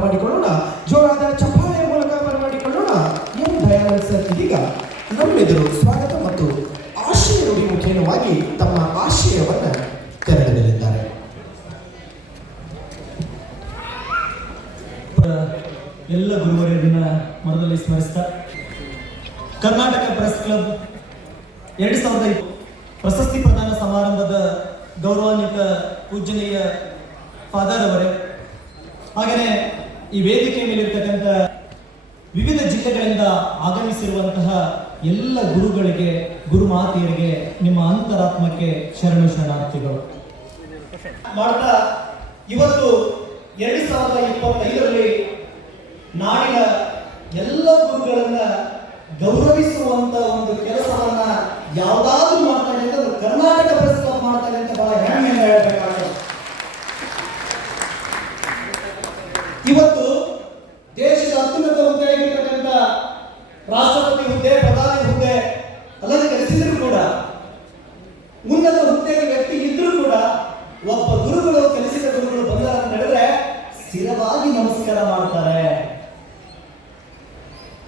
ಬರಮಾಡಿಕೊಳ್ಳೋಣ. ಜೋರಾದ ಚಪ್ಪಾಳೆಯ ಮೂಲಕ ಬರಮಾಡಿಕೊಳ್ಳೋಣ. M Dayanand sir ಇದೀಗ ನಮ್ಮೆದುರು ಸ್ವಾಗತ ಮತ್ತು ಆಶಯ ನುಡಿ ಮುಖೇನವಾಗಿ ತಮ್ಮ ಆಶಯವನ್ನ ತೆರಳಲಿದ್ದಾರೆ. ಎಲ್ಲ ಗುರುವರ್ಯರನ್ನ ಮೊದಲಲ್ಲಿ ಸ್ಮರಿಸ್ತಾ, ಕರ್ನಾಟಕ ಪ್ರೆಸ್ ಕ್ಲಬ್ ಎರಡು ಸಾವಿರದ ಪ್ರಶಸ್ತಿ ಪ್ರದಾನ ಸಮಾರಂಭದ ಗೌರವಾನ್ವಿತ ಪೂಜನೀಯ ಫಾದರ್ ಅವರೇ. ಹಾಗೆಯೇ ಈ ವೇದಿಕೆ ಮೇಲಿರ್ತಕ್ಕಂಥ ವಿವಿಧ ಜಿಲ್ಲೆಗಳಿಂದ ಆಗಮಿಸಿರುವಂತಹ ಎಲ್ಲ ಗುರುಗಳಿಗೆ, ಗುರುಮಾತೆಯರಿಗೆ ನಿಮ್ಮ ಅಂತರಾತ್ಮಕ್ಕೆ ಶರಣು ಶರಣಾರ್ಥಿಗಳು. ಮಾಡ್ತಾ, ಇವತ್ತು ಎರಡು ಸಾವಿರದ ಇಪ್ಪತ್ತೈದರಲ್ಲಿ ನಾಡಿನ ಎಲ್ಲ ಗುರುಗಳನ್ನ ಗೌರವಿಸುವಂತ ಒಂದು ಕೆಲಸವನ್ನ ಯಾವ್ದಾದ್ರು ಮಾಡ್ತಾರೆ ಅಂತ ಕರ್ನಾಟಕ ಪ್ರಸ್ತಾಪ ಮಾಡ್ತಾರೆ ಅಂತ ಬಹಳ ಕೂಡ ಉನ್ನತ ಹುದ್ದೆಗೆ ವ್ಯಕ್ತಿ ಇದ್ರೂ ಕೂಡ ಒಬ್ಬ ಗುರುಗಳು, ಕಲಿಸಿದ ಗುರುಗಳು ಬಂದ ನಡೆದ್ರೆ ಸ್ಥಿರವಾಗಿ ನಮಸ್ಕಾರ ಮಾಡ್ತಾರೆ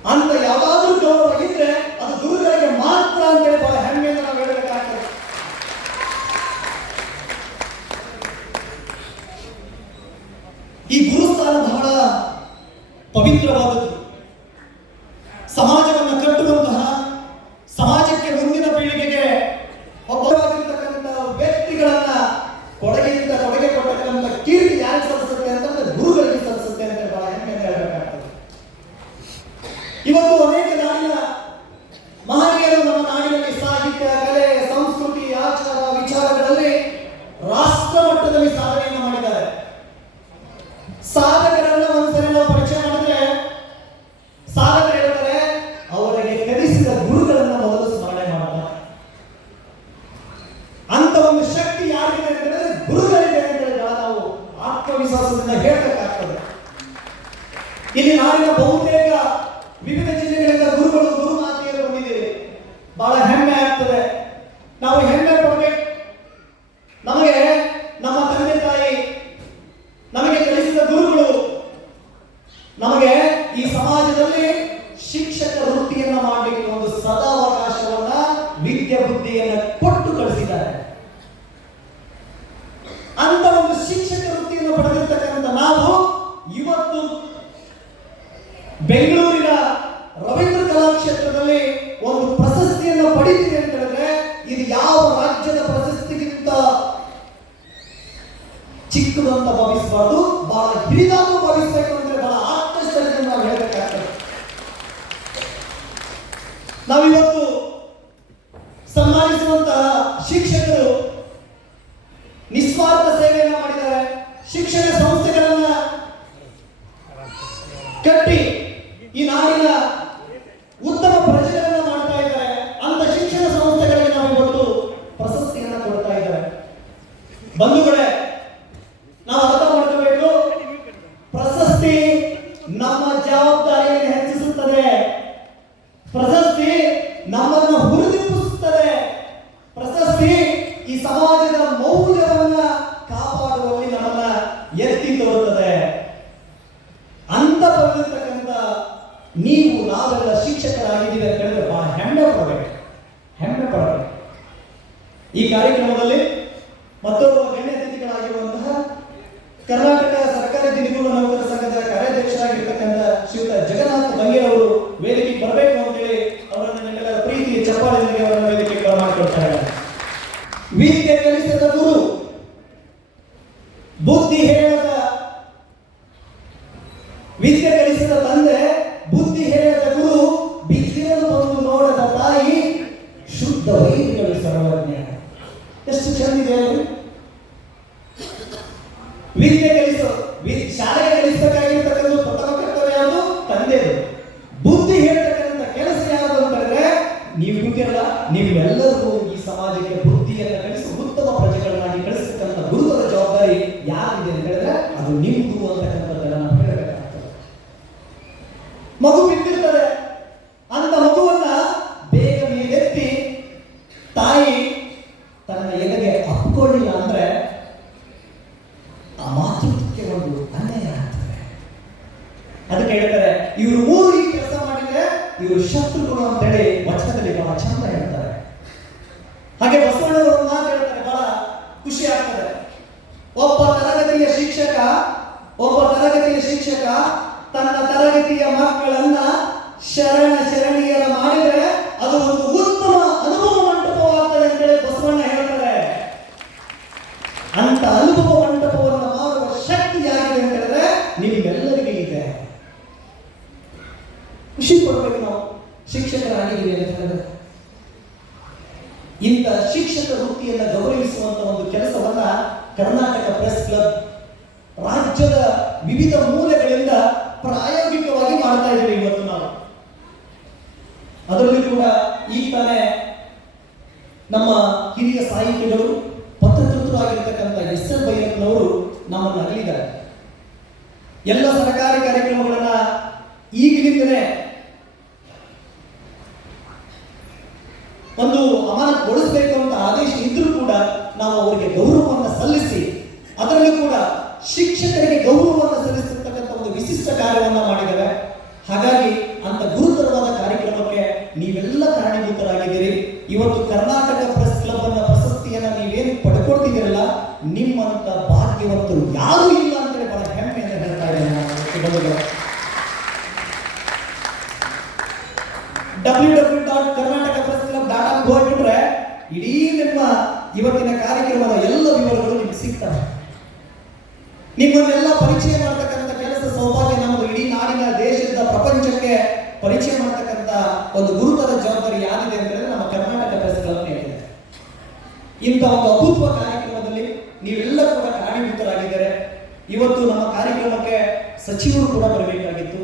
ಅಂತ ಯಾವ್ದಾದ್ರೂ ಗೌರವ ಇದ್ರೆ ಅದು ಗುರುಗಳಿಗೆ ಮಾತ್ರ ಅಂತೇಳಿ ಬಹಳ ಹೆಮ್ಮೆಯಿಂದ ನಾವು ಹೇಳಬೇಕಾಗ್ತದೆ ಈ ಗುರುಸ್ಥಾನ ಬಹಳ ಪವಿತ್ರವಾದದ್ದು ಸಮಾಜವನ್ನು ಕಟ್ಟುವಂತಹ ಸಮಾಜಕ್ಕೆ ಮುಂದಿನ ಪೀಳಿಗೆಗೆ ಒಬ್ಬರಾಗಿರ್ತಕ್ಕಂಥ ವ್ಯಕ್ತಿಗಳನ್ನ ಕೊಡುಗೆಯಿಂದ ಕೊಡುಗೆ ಕೊಟ್ಟಕ್ಕಂಥ ಕೀರ್ತಿ ಯಾರಿಗೆ ಸಲ್ಲಿಸುತ್ತೆ ಅಂತಂದ್ರೆ ಗುರುಗಳಿಗೆ ಸಲ್ಲಿಸುತ್ತೆ ಅಂತ ಬಹಳ ಹೆಮ್ಮೆಯಿಂದ ಹೇಳಬೇಕಾಗ್ತದೆ ಇವತ್ತು ಅನೇಕ ನಾಡಿನ ಮಹನೀಯರು ನಮ್ಮ ನಾಡಿನಲ್ಲಿ ಸಾಹಿತ್ಯ, ಕಲೆ, ಸಂಸ್ಕೃತಿ, ಆಚಾರ, ವಿಚಾರಗಳಲ್ಲಿ ರಾಷ್ಟ್ರ ಮಟ್ಟದಲ್ಲಿ ಸಾಧನೆಯನ್ನು ಮಾಡಿದ್ದಾರೆ. ಸಾಧಕರನ್ನ ಒಂದ್ಸರಿ ನಾವು ಪರಿಚಯ ಮಾಡಿದ್ರೆ, ಸಾಧಕರು ಹೇಳ್ತಾರೆ, ಅವರಿಗೆ ಕಲಿಸಿದ ಗುರುಗಳನ್ನ ಮೊದಲು ಸ್ಮರಣೆ ಮಾಡ್ತಾರೆ ಅಂತ ಒಂದು ಶಕ್ತಿ ಯಾರಿಗೆ ಹೇಳಿದ್ರೆ ಗುರುಗಳಿಗೆ ಅಂತ ಹೇಳಿದಾಗ ನಾವು ಆತ್ಮವಿಶ್ವಾಸದಿಂದ ಹೇಳ್ಬೇಕಾಗ್ತದೆ. ಇಲ್ಲಿ ನಾಡಿನ ಬಹುತೇಕ ಚಿಕ್ಕದು ಅಂತ ಭಾವಿಸಬಾರ್ದು ಬಹಳ ಹಿರಿದಾಗೂ ಭಾವಿಸಬೇಕು ಅಂದ್ರೆ ಬಹಳ ಆತ್ಮಸ್ಥರಿಂದ ನಾವು ಹೇಳಬೇಕಾಗ್ತದೆ. ನಾವಿವತ್ತು ಸನ್ಮಾನಿಸುವಂತಹ ಶಿಕ್ಷಕರು ನಿಸ್ವಾರ್ಥ ಸೇವೆಯನ್ನು ಮಾಡಿದ್ದಾರೆ. ಶಿಕ್ಷಣ ಸಂಸ್ಥೆಗಳನ್ನ ಕಟ್ಟಿ ಈ ನಾಡಿನ ಉತ್ತಮ ಪ್ರಜೆಗಳನ್ನ ಮಾಡ್ತಾ ಇದ್ದಾರೆ. ಅಂತ ಶಿಕ್ಷಣ ಸಂಸ್ಥೆಗಳಿಗೆ ನಾವು ಇವತ್ತು ಪ್ರಶಸ್ತಿಯನ್ನ ಕೊಡ್ತಾ ಇದ್ದಾರೆ. ಬಂಧುಗಳೇ ನಾವು ಅರ್ಥ ಮಾಡ್ಕೋಬೇಕು ಪ್ರಶಸ್ತಿ ನಮ್ಮ ಜವಾಬ್ದಾರಿಯನ್ನು ಹೆಚ್ಚಿಸುತ್ತದೆ ಪ್ರಶಸ್ತಿ ನಮ್ಮನ್ನು ಹುರಿದುಂಬಿಸುತ್ತದೆ ಪ್ರಶಸ್ತಿ ಈ ಸಮಾಜದ ಮೌಲ್ಯವನ್ನ ಕಾಪಾಡುವಲ್ಲಿ ನಮ್ಮನ್ನ ಎತ್ತಿ ತೋರುತ್ತದೆ ಅಂತ ಬಂದಿರ್ತಕ್ಕಂಥ ನೀವು ನಾವೆಲ್ಲ ಶಿಕ್ಷಕರಾಗಿದ್ದೀವಿ ಅಂತ ಕೇಳಿದ್ರೆ ಬಹಳ ಹೆಮ್ಮೆ ಪಡಬೇಕು. ಹೆಮ್ಮೆ ಪಡಬೇಕು. ಈ ಕಾರ್ಯಕ್ರಮದಲ್ಲಿ ಮತ್ತೊಬ್ಬ ಗಣ್ಯ ಅತಿಥಿಗಳಾಗಿರುವಂತಹ ಕರ್ನಾಟಕ ಸರ್ಕಾರಿ ದಿನಗೂಲ ನೌಕರ ಸಂಘದ ಕಾರ್ಯಾಧ್ಯಕ್ಷರಾಗಿರ್ತಕ್ಕಂಥ ಶ್ರೀಯುತ ಜಗನ್ನಾಥ ಬಂಗೇರ್ ಅವರು ವೇದಿಕೆ ಬರಬೇಕು ಅಂತೇಳಿ ಅವರನ್ನು ನಿಮ್ಮೆಲ್ಲರ ಪ್ರೀತಿ ಚಪ್ಪಾಳೆ ಅವರನ್ನು ವೇದಿಕೆಗೆ ಬರಮಾಡಿಕೊಳ್ತಾ ಇದ್ದಾರೆ. ವಿದ್ಯೆ ಕಲಿಸಿದ ಗುರು ಬುದ್ಧಿ ಎಷ್ಟು ಚಂದಿದೆ ಅಲ್ರಿ ವಿದ್ಯೆ ಕಲಿಸೋ ವಿ- ಶಾಲೆಗೆ ಕಲಿಸಬೇಕಾಗಿರ್ತಕ್ಕಂಥ ಪ್ರಥಮ ಕರ್ತವ್ಯ ಯಾವುದು ತಂದೆದು ಬುದ್ಧಿ ಹೇಳ್ತಕ್ಕಂಥ ಕೆಲಸ ಯಾವುದು ಅಂತಂದ್ರೆ ನೀವು ಇದ್ದೀರಲ್ಲ ನೀವೆಲ್ಲರಿಗೂ ಈ ಸಮಾಜಕ್ಕೆ ಬುದ್ಧಿಯನ್ನು ಕಲಿಸಿ ಉತ್ತಮ ಪ್ರಜೆಗಳನ್ನಾಗಿ ಕಳಿಸ್ತಕ್ಕಂಥ ಗುರುಗಳ ಜವಾಬ್ದಾರಿ ಯಾರಿದೆ ಅಂತ ಹೇಳಿದ್ರೆ ಅದು ನಿಮ್ದು ಅಂತಕ್ಕಂಥದ್ದನ್ನ ನಾವು ಹೇಳಬೇಕಾಗ್ತದೆ ಮಗು ಬಿದ್ದಿರ್ತದೆ ಅಂತ ಮಗುವನ್ನ ಬೇಗ ಮೇಲೆತ್ತಿ ತಾಯಿ ತನ್ನ ಎದೆಗೆ ಅಪ್ಕೊಳ್ಳಿಲ್ಲ ಅದಕ್ಕೆ ಹೇಳ್ತಾರೆ ಇವರು ಮೂರು ಈ ಕೆಲಸ ಮಾಡಿದ್ರೆ ಶತ್ರುಗಳು ಅಂತೇಳಿ ವಚನದಲ್ಲಿ ಬಹಳ ಚಂದ ಹೇಳ್ತಾರೆ. ಹಾಗೆ ಬಸವಣ್ಣವರು ಮಾತು ಹೇಳ್ತಾರೆ, ಬಹಳ ಖುಷಿ ಆಗ್ತದೆ. ಒಬ್ಬ ತರಗತಿಯ ಶಿಕ್ಷಕ, ಒಬ್ಬ ತರಗತಿಯ ಶಿಕ್ಷಕ ತನ್ನ ತರಗತಿಯ ಮಕ್ಕಳನ್ನ ಶರಣ ಖುಷಿ ಪಡ್ಬೇಕು ನಾವು. ಶಿಕ್ಷಕರಾಗಿದ್ದೀವಿ ಅಂತ ಹೇಳಿದ್ರೆ. ಇಂಥ ಶಿಕ್ಷಕ ವೃತ್ತಿಯನ್ನು ಗೌರವಿಸುವಂತ ಒಂದು ಕೆಲಸವನ್ನ ಕರ್ನಾಟಕ ಪ್ರೆಸ್ ಕ್ಲಬ್ ರಾಜ್ಯದ ವಿವಿಧ ಮೂಲೆಗಳಿಂದ ಪ್ರಾಯೋಗಿಕವಾಗಿ ಮಾಡ್ತಾ ಇದ್ದೇವೆ ಇವತ್ತು ನಾವು. ಅದರಲ್ಲಿ ಕೂಡ ಈ ತಾನೇ ನಮ್ಮ ಹಿರಿಯ ಸಾಹಿತಿಗಳು ಪತ್ರಕರ್ತರು ಆಗಿರ್ತಕ್ಕಂಥ ಎಸ್ ಎಲ್ ಭೈರಪ್ಪನವರು ನಮ್ಮನ್ನು ಅಗಲಿದ್ದಾರೆ ಎಲ್ಲ ಸರ್ಕಾರಿ ಕಾರ್ಯಕ್ರಮಗಳನ್ನ ಈಗಿನಿಂದಲೇ ಒಂದು ಅಮಾನತುಗೊಳಿಸಬೇಕು ಅಂತ ಆದೇಶ ಇದ್ರೂ ಕೂಡ ನಾವು ಅವರಿಗೆ ಗೌರವವನ್ನು ಸಲ್ಲಿಸಿ, ಅದರಲ್ಲೂ ಕೂಡ ಶಿಕ್ಷಕರಿಗೆ ಗೌರವವನ್ನು ಸಲ್ಲಿಸಿರ್ತಕ್ಕಂಥ ಒಂದು ವಿಶಿಷ್ಟ ಕಾರ್ಯವನ್ನ ಮಾಡಿದ್ದಾರೆ ಹಾಗಾಗಿ ಅಂತ ಗುರುತರವಾದ ಕಾರ್ಯಕ್ರಮಕ್ಕೆ ನೀವೆಲ್ಲ ಕಾರಣೀಭೂತರಾಗಿದ್ದೀರಿ. ಇವತ್ತು ಕರ್ನಾಟಕ ಇಡೀ ನಿಮ್ಮ ಇವತ್ತಿನ ಕಾರ್ಯಕ್ರಮದ ಎಲ್ಲ ವಿವರಗಳು ನಿಮ್ಗೆ ಸಿಗ್ತವೆ. ನಿಮ್ಮನ್ನೆಲ್ಲ ಪರಿಚಯ ಮಾಡ್ತಕ್ಕಂಥ ಕೆಲಸ ಸೌಭಾಗ್ಯ ನಮ್ಮದು ಇಡೀ ನಾಡಿನ ದೇಶದ ಪ್ರಪಂಚಕ್ಕೆ ಪರಿಚಯ ಮಾಡ್ತಕ್ಕಂಥ ಒಂದು ಗುರುತರ ಜವಾಬ್ದಾರಿ ಯಾರಿದೆ ಅಂತ ನಮ್ಮ ಕರ್ನಾಟಕ ಪ್ರೆಸ್ ಇದೆ. ಇಂಥ ಒಂದು ಅಭೂತ್ವ ಕಾರ್ಯಕ್ರಮದಲ್ಲಿ ನೀವೆಲ್ಲ ಕೂಡ ಕಾರಣೀಭೂತರಾಗಿದ್ದಾರೆ ಇವತ್ತು ನಮ್ಮ ಕಾರ್ಯಕ್ರಮಕ್ಕೆ ಸಚಿವರು ಕೂಡ ಬರಬೇಕಾಗಿತ್ತು.